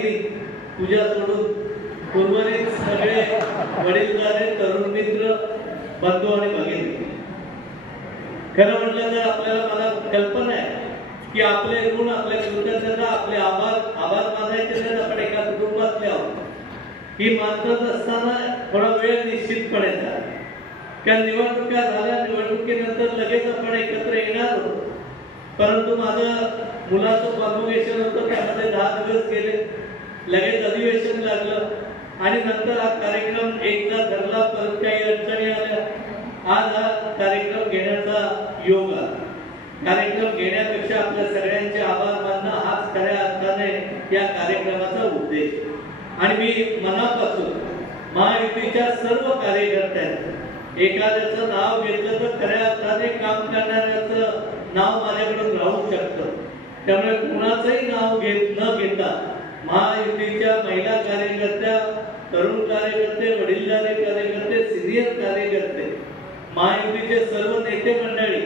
सगळ्या भगिनी पूजा सोडून उर्वरित सगळे वडीलधारे तरुण मित्र बंधू आणि भगिनी खरं म्हटलं तर आपल्याला मला कल्पना आहे की आपले ऋण आपल्या कृतज्ञता आपले आभार आभार मानायचे नाही आपण एका कुटुंबातले आहोत. ही मानत असताना थोडा वेळ निश्चितपणे झाला. कारण निवडणुका झाल्या निवडणुकीनंतर लगेच आपण एकत्र येणार होतो परंतु माझं मुलाचं कॉन्व्होकेशन होतं त्यामध्ये दहा दिवस गेले. लगेच अधिवेशन लागलं. आणि नंतर हा कार्यक्रम एकदा धरला परत काही अडचणी आल्या. आज हा कार्यक्रम घेण्याचा योग आला. कार्यक्रम घेण्यापेक्षा आपल्या सगळ्यांचे आभार मानणं हाच खऱ्या अर्थाने या कार्यक्रमाचा उद्देश. आणि मी मनापासून महायुतीच्या सर्व कार्यकर्त्यांचं एखाद्याचं नाव घेतलं तर खऱ्या अर्थाने काम करणाऱ्याचं नाव माझ्याकडून राहू शकतं. त्यामुळे कुणाचंही नाव घेत न घेता महायुतीच्या महिला कार्यकर्त्या तरुण कार्यकर्ते वडीलधारे कार्यकर्ते सिनियर कार्यकर्ते महायुतीचे सर्व नेते मंडळी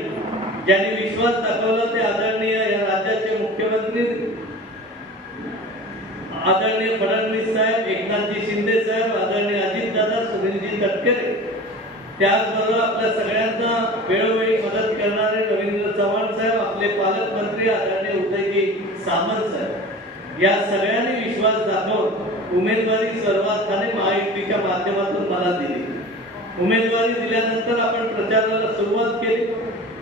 ज्यांनी विश्वास दाखवला ते आदरणीय या राज्याचे मुख्यमंत्री आदरणीय फडणवीस साहेब एकनाथजी शिंदे साहेब आदरणीय अजितदादा सुनीलजी तटकरे. त्याचबरोबर आपल्या सगळ्यांना वेळोवेळी मदत करणारे रवींद्र चव्हाण साहेब आपले पालकमंत्री आदरणीय उदयजी सामंत साहेब. या सगळ्या विश्वास दाखवून उमेदवारी सर्वात सर्वार्थाने महायुतीच्या माध्यमातून मला दिली. उमेदवारी दिल्यानंतर आपण प्रचाराला सुरुवात केली.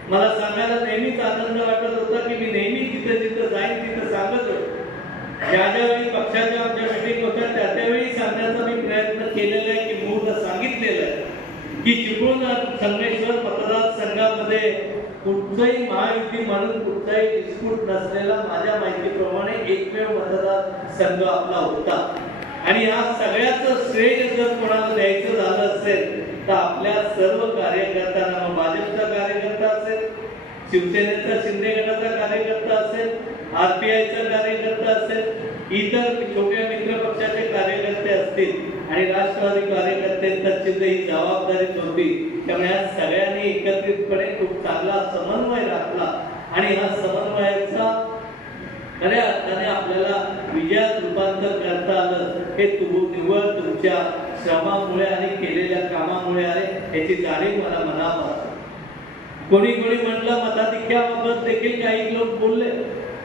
मला सांगायला नेहमीच आनंद वाटत होता की मी नेहमी जिथे जिथे जाईन तिथे सांगत होतो. ज्या ज्यावेळी पक्षाच्या आमच्या मीटिंग होत्या त्या त्यावेळी सांगण्याचा मी प्रयत्न केलेला आहे की मूळ सांगितलेलं आहे. की चिपळूण संगमेश्वर मतदारसंघामध्ये कुठचाही महायुती म्हणून कुठचाही डिस्प्यूट नसलेला माझ्या माहितीप्रमाणे एकमेव मतदारसंघ आपला होता. आणि या सगळ्याचं श्रेय जर कोणाला द्यायचं झालं असेल तर आपल्या सर्व कार्यकर्त्यांना मग भाजपचा कार्यकर्ता असेल शिवसेनेचा शिंदे गटाचा कार्यकर्ता असेल आरपीआयचा कार्यकर्ता असेल इतर छोट्या मित्र पक्षाचे कार्यकर्ते असतील आणि राष्ट्रवादी कार्यकर्त्यांची ही जबाबदारी होती त्यामुळे या सगळ्यांनी एकत्रितपणे खूप चांगला समन्वय राखला. आणि हा समन्वयाचा खऱ्या अर्थाने आपल्याला विजयात रूपांतर करता आलं हे तुम निव्वळ तुमच्या श्रमामुळे आणि केलेल्या कामामुळे आहे याची जाणीव मला मनापासून. कोणी कोणी म्हटलं मताधिक्याबाबत देखील काही लोक बोलले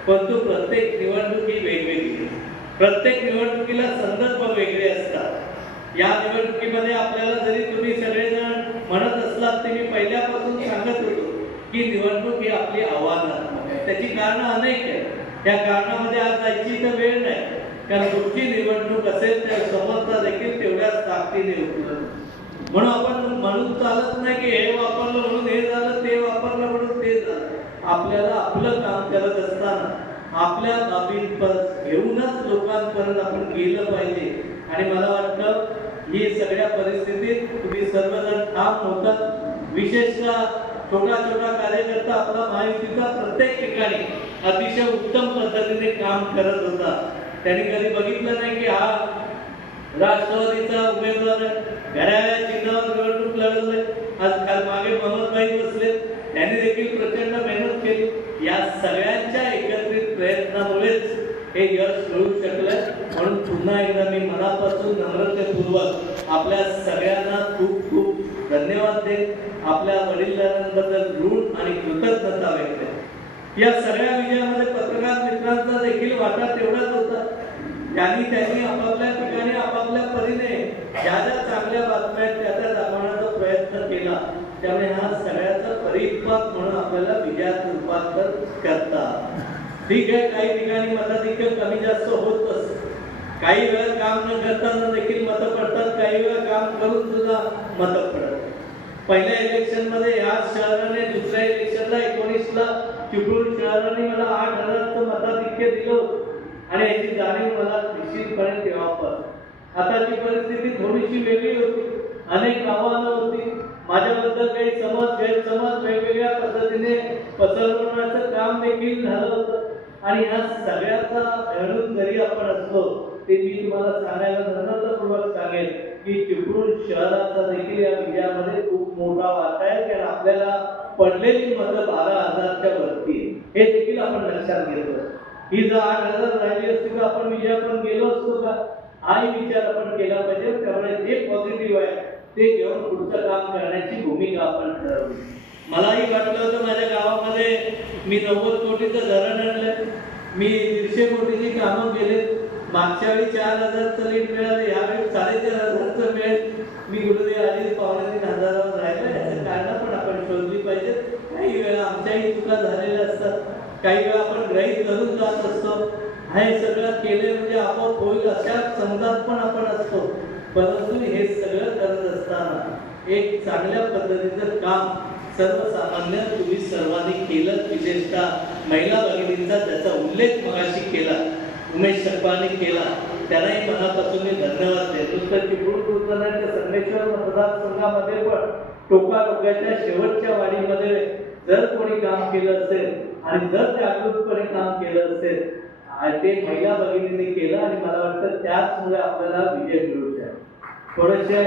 परंतु प्रत्येक निवडणूक ही वेगवेगळी. प्रत्येक निवडणुकीला संदर्भ वेगळे असतात. या निवडणुकीमध्ये आपल्याला जरी तुम्ही सगळे म्हणत ते मी पहिल्यापासून सांगत होतो की निवडणूक ही आपली आव्हानात्मक त्याची कारणं अनेक आहेत. त्या कारणामध्ये आज जायची तर वेळ नाही. कारण कुठची निवडणूक असेल त्या समजता देखील तेवढ्याच ताकदीने उपलब्ध म्हणून आपण म्हणून चालत नाही की हे वापरलं म्हणून हे झालं ते वापरलं म्हणून ते झालं. आपल्याला आपलं काम करत असताना आपल्या बाबींपर्यंत घेऊनच लोकांपर्यंत आपण गेलं पाहिजे. आणि मला वाटतं ही सगळ्या परिस्थितीत तुम्ही सर्वजण ठाम होतात. विशेषतः छोटा छोटा कार्यकर्ता आपला माहितीचा प्रत्येक ठिकाणी अतिशय उत्तम पद्धतीने काम करत होता. त्यांनी कधी बघितलं नाही की हा राष्ट्रवादीचा उमेदवार आहे घड्याळ्या चिन्हावर निवडणूक लढवले आज काल मागे मोहम्मदभाई बसले. त्यांनी देखील प्रचंड मेहनत केली. या सगळ्यांच्या एकत्रित प्रयत्नामुळेच हे यश मिळू शकलं. म्हणून पुन्हा एकदा मी मनापासून नम्रतेपूर्वक आपल्या सगळ्यांना खूप खूप धन्यवाद देत आपल्या वडिलांबद्दल ऋण आणि कृतज्ञता व्यक्त करतो. या सगळ्या विजयामध्ये पत्रकार मित्रांचा देखील वाटा तेवढाच होता. त्यांनी त्यांनी आपापल्या ठिकाणी आपापल्या परीने ज्या ज्या चांगल्या बातम्या आहेत त्या त्या दाखवण्याचा प्रयत्न केला. त्यामुळे हा सगळ्याचा परिपाक म्हणून आपल्याला विजयात रूपांतर करता ठीक आहे काही ठिकाणी मताधिक्य कमी जास्त होत काही वेळा काम न करताना देखील मतं पडतात काही वेळा काम करून सुद्धा मतं पडतात पहिल्या इलेक्शनमध्ये या शहराने दुसऱ्या इलेक्शनला एकोणीसला चिपळूण शहराने मला आठ हजार मताधिक्य दिलं. आणि याची जाणीव मला निश्चितपणे तेव्हा आताची परिस्थिती थोडीशी वेगळी होती. अनेक आव्हानं होती. माझ्याबद्दल काही समज गैरसमज वेगवेगळ्या पद्धतीने पसरवण्याचं काम देखील झालं होतं. आणि ह्या सगळ्याचा घडून जरी आपण असलो ते मी तुम्हाला सांगायला नम्रतापूर्वक सांगेल की चिपळूण शहराचा देखील या विजयामध्ये खूप मोठा वाटा आहे. कारण आपल्याला पडलेली मतं बारा हजारच्या वरती हे देखील आपण लक्षात घेतो. ही जर आठ हजार राहिली असती तर आपण विजयापर्यंत गेलो असतो का? हाही विचार आपण केला पाहिजे. त्यामुळे जे पॉझिटिव्ह आहे ते घेऊन पुढचं काम करण्याची भूमिका आपण ठरवली. मलाही वाटलं होतं माझ्या गावामध्ये मी नव्वद कोटीचं धरण आणलं मी दीडशे कोटीची कामं केले मागच्या वेळी चार हजारचं रेट मिळालं यावेळी साडेचार हजारचं मिळेल. मी कुठे आधीच पावणे तीन हजारावर राहिलं याचं कारण पण आपण शोधली पाहिजे. काही वेळा आमच्याही चुका झालेल्या असतात. काही वेळा आपण ग्रहित करून जात असतो. हे सगळं केले म्हणजे आपोआप होईल अशा समजात पण आपण असतो. परंतु हे सगळं करत असताना एक चांगल्या पद्धतीचं काम सर्वसामान्य तुम्ही सर्वांनी केलं. विशेषतः महिला भगिनींचा त्याचा उल्लेख मगाशी केला. उमेश शर्माने केला. त्यालाही मनापासून मी धन्यवाद देतो तर चिपळूण पुरतं संगमेश्वर मतदारसंघामध्ये पण टोका टोकाच्या शेवटच्या वाडीमध्ये जर कोणी काम केलं असेल आणि जर जागृतपणे काम केलं असेल ते महिला भगिनींनी केलं आणि मला वाटतं त्याचमुळे आपल्याला विजय मिळू शकतो थोडेसे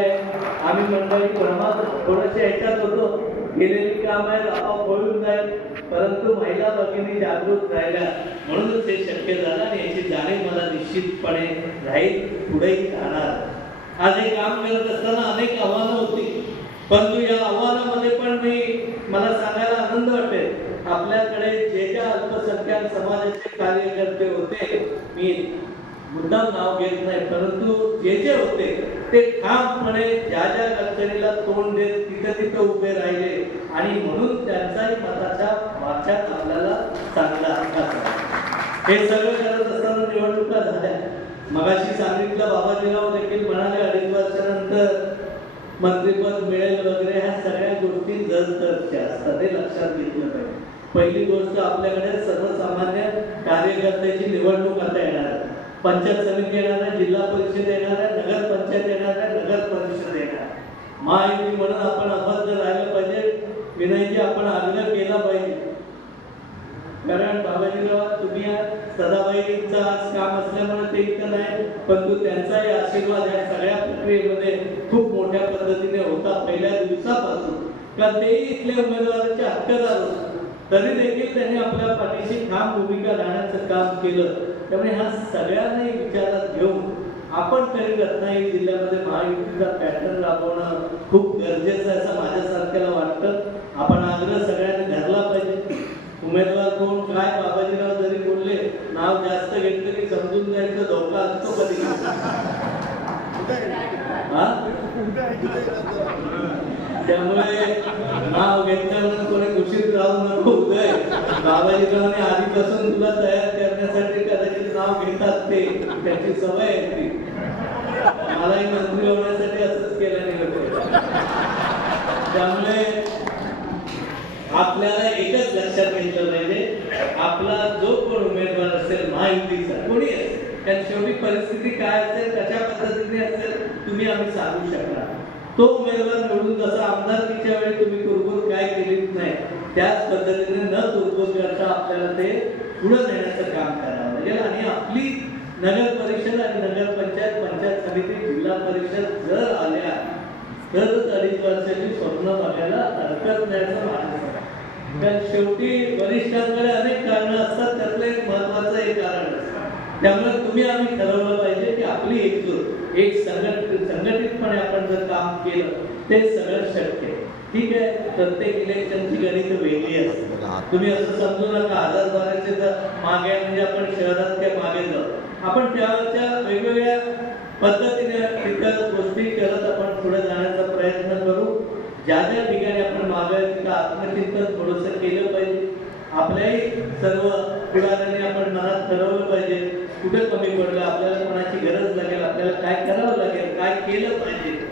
आम्ही मंडळी प्रमाण थोडेसे ह्याच्यात होतो. केलेली काम आहे आपोआप होऊन जाईल. परंतु महिला भगिनी जागृत राहिल्या. म्हणूनच हे शक्य झालं आणि याची जाणीव मला निश्चितपणे राहील पुढेही राहणार. आज हे काम करत असताना अनेक आव्हानं होती. परंतु या आव्हानामध्ये पण मी मला सांगायला आनंद वाटेल. आपल्याकडे जे ज्या अल्पसंख्याक समाजाचे कार्यकर्ते होते मी मुद्दाम नाव घेत नाही परंतु जे जे होते ते ठामपणे ज्या ज्या अडचणीला तोंड देत तिथं तिथं उभे राहिले आणि म्हणून त्यांचाही मताच्या वाच्यात आपल्याला चांगला हक्काचा हे सगळं करत असताना निवडणुका झाल्या. मगाशी सांगितलं बाबाजीराव देखील म्हणाले अडीच वर्षानंतर मंत्रीपद मिळेल वगैरे ह्या सगळ्या गोष्टी जर असतात हे लक्षात घेतलं पाहिजे. पहिली गोष्ट आपल्याकडे सर्वसामान्य कार्यकर्त्याची निवडणूक आता येणार पंचायत समिती येणार आहे जिल्हा परिषद येणार आहे नगर पंचायत येणार आहे नगर परिषद येणार आहे. महायुती म्हणून आपण अबद्ध राहिलं पाहिजे. विनयजी आपण आग्रह केला पाहिजे. कारण बाबाजीराव तुम्ही सदाबाईंचा आज काम असल्यामुळे ते इतकं नाही परंतु त्यांचाही आशीर्वाद या सगळ्या प्रक्रियेमध्ये खूप मोठ्या पद्धतीने होता पहिल्या दिवसापासून. कारण तेही इथले उमेदवाराचे हक्कदार होते. तरी देखील त्यांनी आपल्या पाठीशी ठाम भूमिका राहण्याचं काम केलं. त्यामुळे ह्या सगळ्यांनाही विचारात घेऊन आपण तरी रत्नागिरी जिल्ह्यामध्ये महायुतीचा पॅटर्न राबवणं खूप गरजेचं आहे असं माझ्यासारख्याला वाटतं. आपण आग्रह सगळ्यांनी धरला पाहिजे. उमेदवार कोण काय बाबाजीराव जरी बोलले नाव जास्त घेतलं की समजून जायचं धोका असतो कधी. त्यामुळे नाव घेतल्यानंतर कोणी उशीर राहू नको. उदय बाबाजीरावने आधीपासून तुला तयार करण्यासाठी नाव घेतात ते त्याची सवय आहे ती. मलाही मंत्री होण्यासाठी असंच केल्याने त्यामुळे आपल्याला एकच लक्षात घेतलं पाहिजे आपला जो कोण उमेदवार असेल माहितीचा कोणी असेल कारण शेवटी परिस्थिती काय असेल कशा पद्धतीने असेल तुम्ही आम्ही सांगू शकणार. तो उमेदवार निवडून जसा आमदारकीच्या वेळी तुम्ही कुरबुर काय केलीच नाही त्याच पद्धतीने न कुरबुर करता आपल्याला ते पुढे नेण्याचं काम करावं लागेल आणि आपली नगर परिषद आणि नगर पंचायत पंचायत समिती जिल्हा परिषद जर आल्या तरच अडीच वर्षाची स्वप्न बघायला हरकत नाही असं कारण शेवटी वरिष्ठांकडे अनेक कारणं असतात त्यातलं एक महत्वाचं एक कारण असतं. त्यामुळे तुम्ही आम्ही ठरवलं पाहिजे की आपली एकजूट एक संघटित संघटितपणे आपण जर काम केलं ते सगळं शक्य आहे. ठीक आहे प्रत्येक इलेक्शनची गणित वेगळी असतात तुम्ही असं समजू नका हजार जर मागे म्हणजे आपण शहरात त्या मागे जाऊ. आपण त्याच्या वेगवेगळ्या पद्धतीने तिथं गोष्टी करत आपण पुढे जाण्याचा प्रयत्न करू. ज्या ज्या ठिकाणी आपण मागे तिथं आत्मचिंतन थोडंसं केलं पाहिजे. आपल्याही सर्व पुढाऱ्यांनी आपण मनात ठरवलं पाहिजे. कुठे कमी पडलं आपल्याला कोणाची गरज लागेल आपल्याला काय करावं लागेल काय केलं पाहिजे?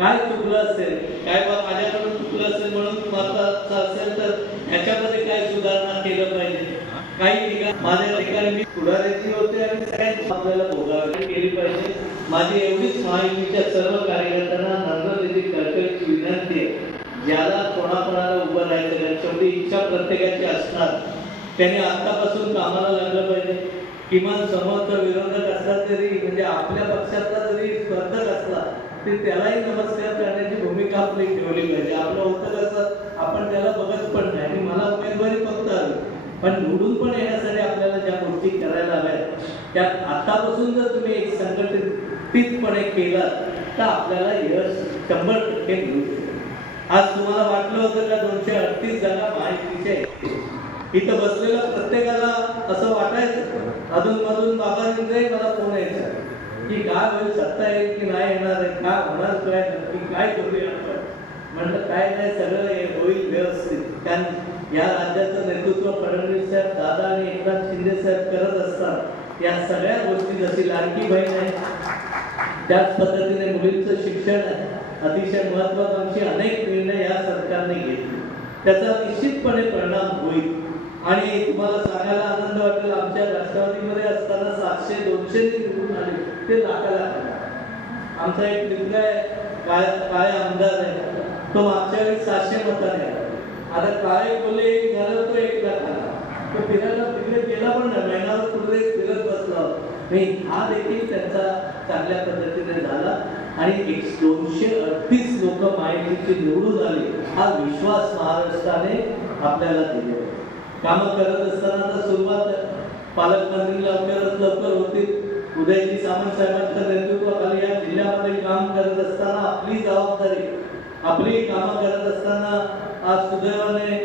काय चुकलं असेल? काय माझ्याकडून चुकलं असेल म्हणून महत्वाचं असेल तर ह्याच्यामध्ये काय सुधारणा केलं पाहिजे? काही ठिकाणी माझ्या ठिकाणी मी पुढाऱ्याची होते आणि सगळ्यांची आपल्याला भोगावी केली पाहिजे. माझी एवढीच महायुतीच्या सर्व कार्यकर्त्यांना नम्रतेची कळकळीची विनंती आहे. ज्याला कोणाकोणाला उभं राहायचं नाही, शेवटी इच्छा प्रत्येकाची असणार. त्याने आतापासून कामाला लागलं पाहिजे. किमान समर्थ विरोधक असला तरी म्हणजे आपल्या पक्षातला जरी स्पर्धक असला ते त्यालाही नमस्कार करण्याची भूमिका आपली ठेवली पाहिजे. आपलं होतं कसं आपण त्याला बघत पण नाही आणि मला उमेदवारी फक्त आली पण निवडून पण येण्यासाठी आपल्याला ज्या गोष्टी करायला हव्यात त्या आतापासून जर तुम्ही एक संघटितपणे केलात तर आपल्याला यश शंभर टक्के मिळू शकतं. आज तुम्हाला वाटलं होतं का दोनशे अडतीस जागा माहितीच्या इथं बसलेल्या प्रत्येकाला असं वाटायचं. अजून मधून बाबा मला फोन यायचा. की काय होईल सत्ता येईल की नाही येणार आहे? काय होणार काय? नक्की काय करूया आपण? म्हणलं काय नाही सगळं हे होईल व्यवस्थित. कारण या राज्याचं नेतृत्व फडणवीस साहेब दादा आणि एकनाथ शिंदे साहेब करत असतात. या सगळ्या गोष्टी जशी लाडकी बहीण आहे त्याच पद्धतीने मुलींचं शिक्षण आहे. अतिशय महत्वाकांक्षी अनेक निर्णय या सरकारने घेतले. त्याचा निश्चितपणे परिणाम होईल. आणि तुम्हाला सांगायला आनंद वाटेल आमच्या राष्ट्रवादीमध्ये असताना सातशे दोनशे निवडून आले. ते लाखा आमचा एक मित्र आहे काय काय आमदार आहे. तो मागच्या वेळी सातशे मताने आहे आता काय बोलले एक झालं तो एक झाला तो फिरायला तिकडे गेला पण नाही. महिनाभर कुठे फिरत बसला नाही हा देखील त्यांचा चांगल्या पद्धतीने झाला. आणि एक दोनशे अडतीस लोक माहितीची निवडून आले हा विश्वास महाराष्ट्राने आपल्याला दिले कामं करत असताना तर सुरुवात पालकमंत्रीला लवकरात लवकर होतील. उदयजी सामंत साहेबांच्या नेतृत्वाखाली या जिल्ह्यामध्ये काम करत असताना आपली जबाबदारी आपली कामं करत असताना आज सुदैवाने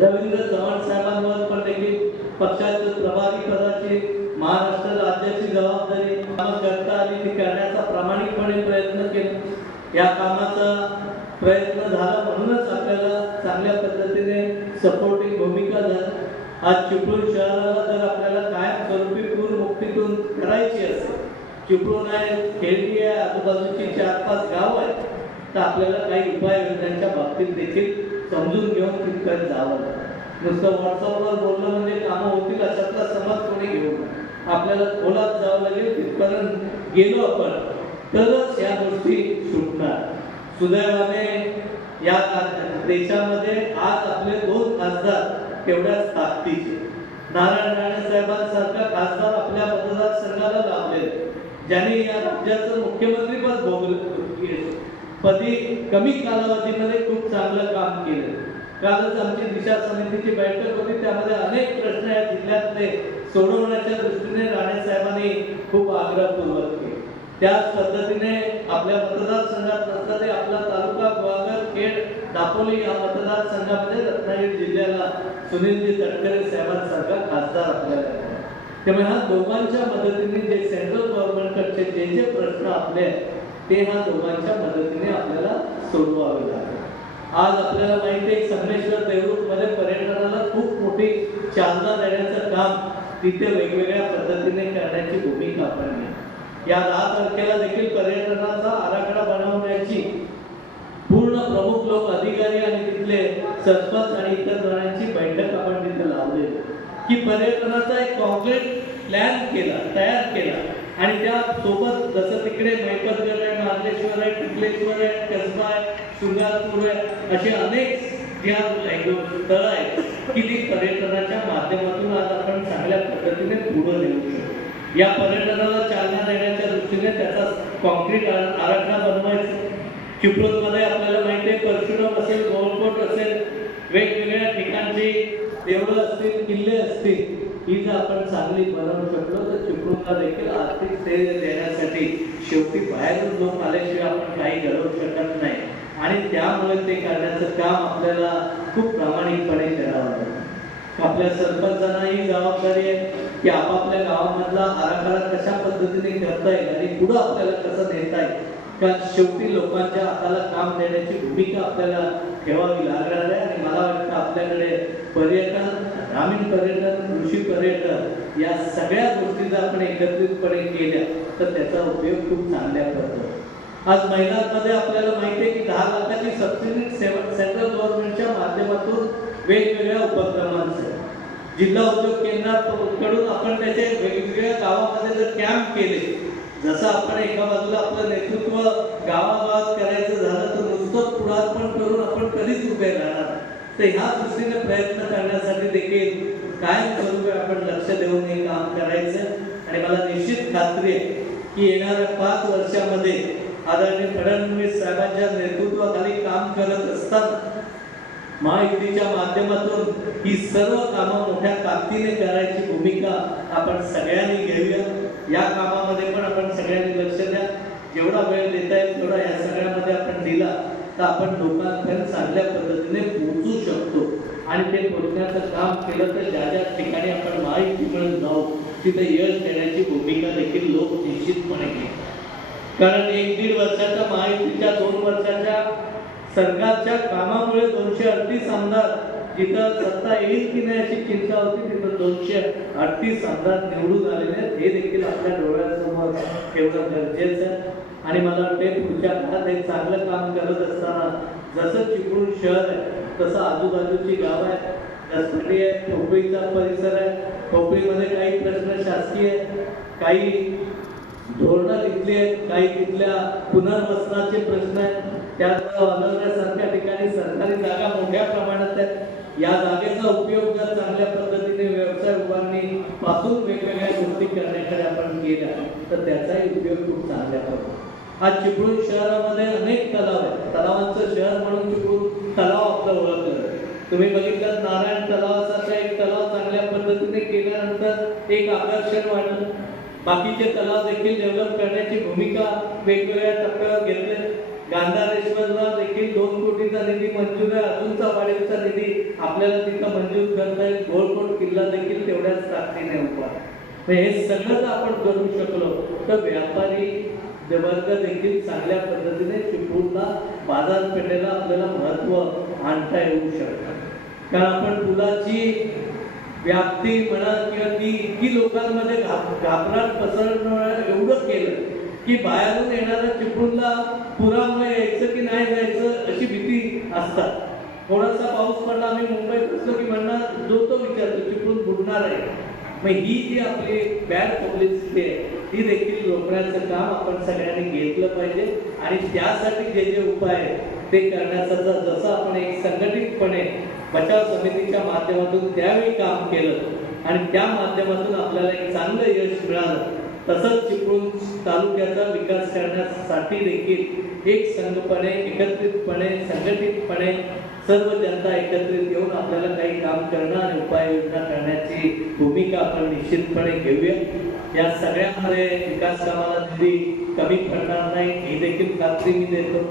रवींद्र चव्हाण साहेबांवर पण देखील पक्षाच्या प्रभारी पदाची महाराष्ट्र राज्याची जबाबदारी कामं करता आली. ती करण्याचा प्रामाणिकपणे प्रयत्न केला. या कामाचा प्रयत्न झाला म्हणूनच आपल्याला चांगल्या पद्धतीने सपोर्टिंग भूमिका झाली. आज चिपळूण शहराला जर आपल्याला कायम स्वरूपी करायची असेल चिपळूण आहे खेळली आहे आजूबाजूची चार पाच गाव आहेत तर आपल्याला काही उपाययोजनांच्या बाबतीत देखील समजून घेऊन तिथपर्यंत जावं लागेल. नुसतं व्हॉट्सअपवर बोलणं म्हणजे कामं होतील अशातला समज कोणी घेऊ नये. आपल्याला खोलात जावं लागेल तिथपर्यंत गेलो आपण तरच या गोष्टी सुटणार सुदैवाने या देशामध्ये आज आपले दोन खासदार तेवढ्याच ताकदीचे नारायण राणे साहेबांसारखा खासदार आपल्या मतदारसंघाला लाभले ज्यांनी या राज्याचं मुख्यमंत्रीपद भोगलं. पदी कमी कालावधीमध्ये खूप चांगलं काम केलं. कालच आमची दिशा समितीची बैठक होती. त्यामध्ये अनेक प्रश्न या जिल्ह्यातले सोडवण्याच्या दृष्टीने राणे साहेबांनी खूप आग्रहपूर्वक केले. त्याच पद्धतीने आपल्या मतदारसंघात नसलं ते आपला तालुका गुहागर दापोली या मतदारसंघामध्ये रत्नागिरी जिल्ह्याला सुनीलजी तटकरे साहेबांसारखा खासदार आपल्याला त्यामुळे ह्या दोघांच्या मदतीने जे सेंट्रल गव्हर्नमेंटकडचे जे जे प्रश्न आपले आहेत ते ह्या दोघांच्या मदतीने आपल्याला सोडवावे लागले. आज आपल्याला माहिती आहे संगमेश्वर देवरूखमध्ये पर्यटनाला खूप मोठी चालना देण्याचं काम तिथे वेगवेगळ्या पद्धतीने करण्याची भूमिका आपण या दहा तारखेला देखील पर्यटनाचा आराखडा बनवण्याची पूर्ण प्रमुख लोक अधिकारी आणि तिथले सरपंच आणि इतर जणांची बैठक आपण तिथे लावली. की पर्यटनाचा एक कॉन्क्रीट प्लॅन केला तयार केला. आणि त्या सोबत जसं तिकडे मैपतगड आहे मार्लेश्वर आहे टिकलेश्वर आहे कसबा आहे शृंगारपूर आहे असे अनेक ज्या स्थळं आहेत की ती पर्यटनाच्या माध्यमातून आज आपण चांगल्या पद्धतीने पुढे नेऊ शकतो. या पर्यटनाला चालना देण्याच्या दृष्टीने त्याचा कॉन्क्रीट आराखडा बनवायचा. चिपळूणमध्ये आपल्याला माहिती आहे परशुराम असेल गोलकोट असेल वेगवेगळ्या ठिकाणची देवळं असतील किल्ले असतील ही जर आपण चांगली बनवू शकलो तर चिपळूणला देखील आर्थिक स्थैर्य देण्यासाठी शेवटी बाहेरून लोक आल्याशिवाय आपण काही घडवू शकत नाही. आणि त्यामुळे ते करण्याचं काम आपल्याला खूप प्रामाणिकपणे करावं लागतं आपल्या सरपंचांना ही जबाबदारी आहे की आपापल्या गावामधला आराखडा कशा पद्धतीने करता येईल आणि पुढं आपल्याला कसं नेता येईल त्या शेवटी लोकांच्या हाताला काम देण्याची भूमिका आपल्याला ठेवावी लागणार आहे आणि मला वाटतं आपल्याकडे पर्यटन ग्रामीण पर्यटन कृषी पर्यटन या सगळ्या गोष्टी जर आपण एकत्रितपणे केल्या तर त्याचा उपयोग खूप चांगल्या करतो आज महिलांमध्ये आपल्याला माहिती आहे की दहा लाखाची सबसिडी सेंट्रल गव्हर्नमेंटच्या माध्यमातून वेगवेगळ्या उपक्रमांचं जिल्हा उद्योग केंद्राकडून आपण त्याचे वेगवेगळ्या गावामध्ये जर कॅम्प केले जसं आपण एका बाजूला आपलं नेतृत्व गावागावात करायचं झालं तर नुसतं पुढारपण करून आपण कधीच उभे राहणार तर ह्या दृष्टीने प्रयत्न करण्यासाठी देखील काय करू आपण लक्ष देऊन हे काम करायचं. आणि मला निश्चित खात्री आहे की येणाऱ्या पाच वर्षामध्ये आदरणीय फडणवीस साहेबांच्या नेतृत्वाखाली काम करत असताना महायुतीच्या माध्यमातून ही सर्व कामं मोठ्या ताकदीने करायची भूमिका आपण सगळ्यांनी घेऊया या कामामध्ये पण आपण सगळ्यांनी लक्ष द्या. जेवढा वेळ देता येईल तेवढा या सगळ्यामध्ये आपण दिला तर आपण लोकांपर्यंत चांगल्या पद्धतीने पोहोचू शकतो. आणि ते पोहोचण्याचं काम केलं तर ज्या ज्या ठिकाणी आपण महायुतीकडे जाऊ तिथे यश देण्याची भूमिका देखील लोक निश्चितपणे घेतात. कारण एक दीड वर्षाच्या माहितीच्या दोन वर्षाच्या सरकारच्या कामामुळे दोनशे अडतीस आमदार जिथं सत्ता येईल की नाही अशी चिंता होती तिथं दोनशे अडतीस आमदार निवडून आलेले आहेत. हे देखील आपल्या डोळ्यासमोर ठेवणं गरजेचं आहे. आणि मला वाटते पुढच्या काळात एक चांगलं काम करत असताना जसं चिपळूण शहर आहे तसं आजूबाजूची गाव आहे दसपटी आहे खोपळीचा परिसर आहे. खोपळीमध्ये काही प्रश्न शासकीय काही धोरणं तिथली आहेत काही तिथल्या पुनर्वसनाचे प्रश्न आहेत. त्याचबरोबर अनलण्यासारख्या ठिकाणी सरकारी जागा मोठ्या प्रमाणात आहेत. या जागेचा उपयोग जर चांगल्या पद्धतीने व्यवसाय उभारणी पासून वेगवेगळ्या गोष्टी करण्याकडे आपण केल्या तर त्याचाही उपयोग खूप चांगल्या पडतो आज चिपळूण शहरामध्ये अनेक तलाव आहेत. तलावांचं शहर म्हणून चिपळूण तलाव आपलं ओळखलं तुम्ही बघितलं नारायण तलावासारखा एक तलाव चांगल्या पद्धतीने केल्यानंतर एक आकर्षण वाढलं बाकीचे तलाव देखील डेव्हलप करण्याची भूमिका वेगवेगळ्या टप्प्यावर घेतले. गांधारेश्वरला देखील दोन कोटीचा निधी मंजूर आहे. अजूनचा वाढीवचा निधी आपल्याला तिथं मंजूर करता येईल. गोलकोट किल्ला देखील तेवढ्याच ताकदीने उभा हे सगळं आपण करू शकलो तर व्यापारी वर्ग देखील चांगल्या पद्धतीने चिपळूणला बाजारपेठेला आपल्याला महत्त्व आणता येऊ शकतं. कारण आपण पुलाची व्याप्ती म्हणा किंवा ती इतकी लोकांमध्ये घाबराट घाबरट एवढं केलं की बाहेरून येणाऱ्या चिपळूणला पुरामुळे यायचं की नाही जायचं अशी भीती असतात थोडासा पाऊस पडला आम्ही मुंबईत असलो की म्हणणार जो तो विचारतो चिपळून बुडणार आहे. मग ही जी आपली बॅड पब्लिसिटी आहे ती देखील रोखण्याचं काम आपण सगळ्यांनी घेतलं पाहिजे आणि त्यासाठी जे जे उपाय आहेत ते करण्याचा जसं आपण एक संघटितपणे बचाव समितीच्या माध्यमातून त्यावेळी काम केलं आणि त्या माध्यमातून आपल्याला एक चांगलं यश मिळालं तसंच चिपळूण तालुक्याचा विकास करण्यासाठी देखील एक संघपणे एकत्रितपणे संघटितपणे सर्व जनता एकत्रित येऊन आपल्याला काही काम करणं आणि उपाययोजना करण्याची भूमिका आपण निश्चितपणे घेऊया. या सगळ्यामध्ये विकास कामाला निधी कमी पडणार नाही ही देखील खात्री मी देतो.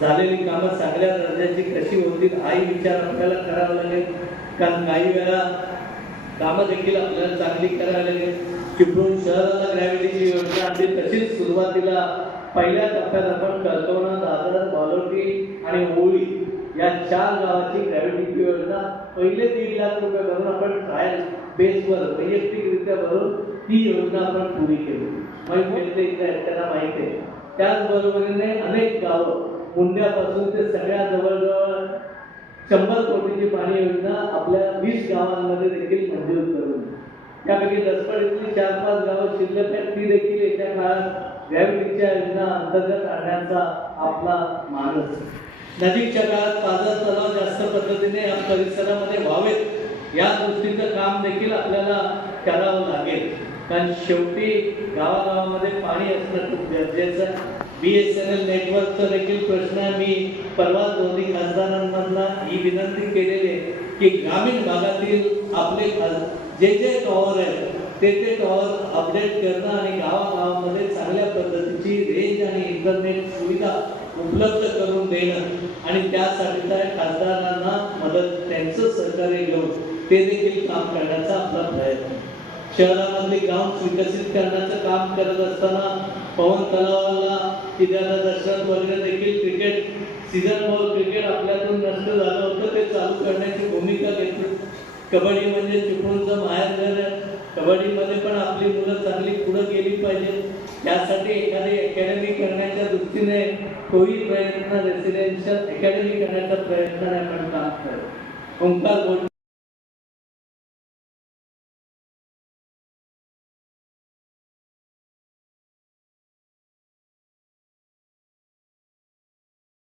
झालेली कामं चांगल्या दर्जाची कशी होतील हाही विचार आपल्याला करावा लागेल. कारण काही वेळा कामं देखील आपल्याला चांगली करावी लागेल. चिपळूण शहराला ग्रॅव्हिटीची योजना आणली तशीच सुरुवातीला पहिल्या टप्प्यात आपण कल्पना दादर बालोटी आणि ओळी या चार गावाची ग्रॅव्हिटीची योजना पहिले दीड लाख रुपये भरून आपण ट्रायल बेसवर वैयक्तिकरित्या भरून ती योजना आपण पुरी केली. माहिती त्यांना माहिती आहे? त्याचबरोबरीने अनेक गावं मुंड्यापासून ते सगळ्या जवळजवळ शंभर कोटीची पाणी योजना आपल्या वीस गावांमध्ये देखील मंजूर करून त्यापैकी दसपडीतली चार पाच गावं शिल्लक आहेत ती देखील येत्या काळात ग्रॅव्हिटीच्या योजना अंतर्गत आणण्याचा आपला मानस नजीकच्या काळात पाझर तलाव जास्त पद्धतीने या परिसरामध्ये व्हावेत या दृष्टीचं काम देखील आपल्याला करावं लागेल. कारण शेवटी गावागावामध्ये पाणी असणं खूप गरजेचं आहे. बी एस एन एल नेटवर्कचा देखील प्रश्न आहे. मी परवा दोन्ही खासदारांमधला ही विनंती केलेली आहे की ग्रामीण भागातील आपले खास- जे जे टॉवर आहेत ते ते टॉवर अपडेट करणं आणि गावागावामध्ये चांगल्या पद्धतीची रेंज आणि इंटरनेट सुविधा उपलब्ध करून देणं आणि त्यासाठी त्या खासदारांना मदत त्यांचं सहकार्य घेऊन ते देखील काम करण्याचा आपला प्रयत्न. शहरामध्ये गाव ग्राउंड विकसित करण्याचं काम करत असताना पवन तलावाला किल्ल्याला दर्शन वगैरे देखील क्रिकेट सीझन बॉल क्रिकेट आपल्यातून नष्ट झालं होतं ते चालू करण्याची भूमिका घेतली. कबड्डी म्हणजे चिपळूणचं माहेर घर आहे कबड्डीमध्ये पण आपली मुलं चांगली पुढं गेली पाहिजे. यासाठी एखादी अकॅडमी करण्याच्या दृष्टीने तोही प्रयत्न रेसिडेन्शियल अकॅडमी करण्याचा प्रयत्नाने आपण काम करतो. ओंकार बोल